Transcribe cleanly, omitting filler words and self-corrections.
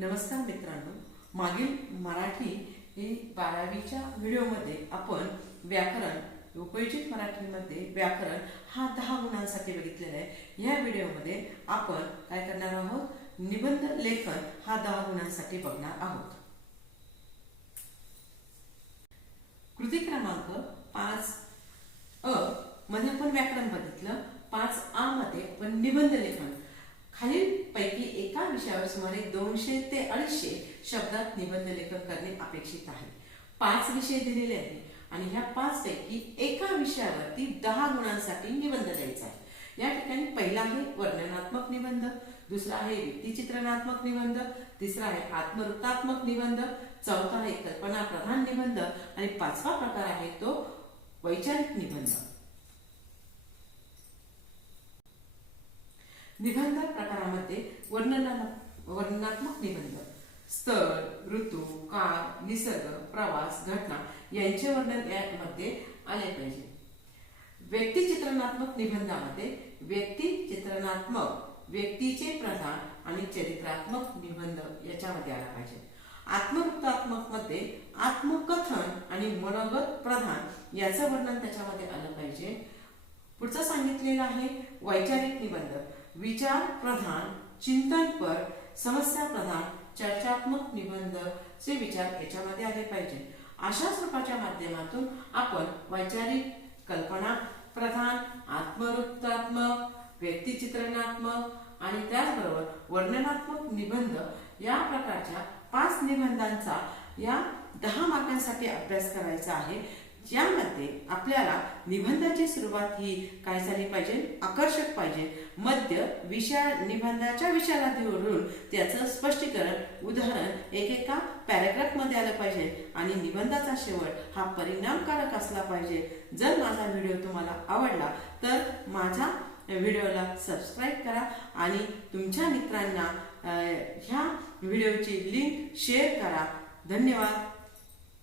नमस्कार मित्रांनो, मागील मराठी 12वीच्या व्हिडिओमध्ये आपण व्याकरण उपयोजित मराठीमध्ये व्याकरण हा 10 गुणांसाठी बघितलेला आहे। या व्हिडिओमध्ये आपण काय करणार आहोत, निबंध लेखन हा 10 गुणांसाठी बघणार आहोत। कृती क्रमांक 5 मध्ये आपण व्याकरण बघितलं। 5 मध्ये आपण निबंध लेखन खालील पैकी एका विषयावर सुमारे 200 ते 250 शब्दात निबंध लेखन करणे अपेक्षित आहे। 5 विषय दिलेले आहेत आणि ह्या 5 पैकी एका विषयावरती 10 गुणांसाठी निबंध द्यायचा आहे। या ठिकाणी पहिला आहे वर्णनात्मक निबंध, दुसरा आहे व्यक्तिचित्रणात्मक निबंध, तिसरा आहे आत्मवृत्तात्मक निबंध, चौथा आहे कल्पना प्रधान निबंध आणि पाचवा प्रकार आहे तो वैचारिक निबंध। निबंध प्रकारामध्ये वर्णनात्मक निबंध स्थळ, ऋतू, काळ, निसर्ग, प्रवास, घटना यांचे वर्णन यामध्ये आले पाहिजे। व्यक्तिचित्रणात्मक निबंधामध्ये व्यक्तिचित्रणात्मक व्यक्तीचे प्रधान आणि चरित्रात्मक निबंध याच्यामध्ये आला पाहिजे। आत्मवृत्तात्मक मध्ये आत्मकथन आणि मनोगत प्रधान याचं वर्णन त्याच्यामध्ये आलं पाहिजे। पुढचं सांगितलेलं आहे वैचारिक निबंध विचार प्रधान, चिंतनपर, समस्या प्रधान, चर्चात्मक निबंध चे विचार याच्यामध्ये आले पाहिजे। अशा स्वरूपाच्या माध्यमातून आपण वैचारिक, कल्पना प्रधान, आत्मवृत्तात्मक, व्यक्तिचित्रणात्मक आणि त्याचबरोबर वर्णनात्मक निबंध या प्रकारच्या 5 निबंधांचा या 10 मार्कांसाठी अभ्यास करायचा आहे। यामध्ये आपल्याला निबंधाची सुरुवात ही काय झाली पाहिजे, आकर्षक पाहिजे। मध्य निबंधाच्या विषयाला धरून त्याचं स्पष्टीकरण उदाहरण एकेका पॅराग्राफ मध्ये आलं पाहिजे आणि निबंधाचा शेवट हा परिणामकारक असला पाहिजे। जर माझा व्हिडिओ तुम्हाला आवडला तर माझ्या व्हिडिओला सबस्क्राईब करा आणि तुमच्या मित्रांना ह्या व्हिडिओची लिंक शेअर करा। धन्यवाद।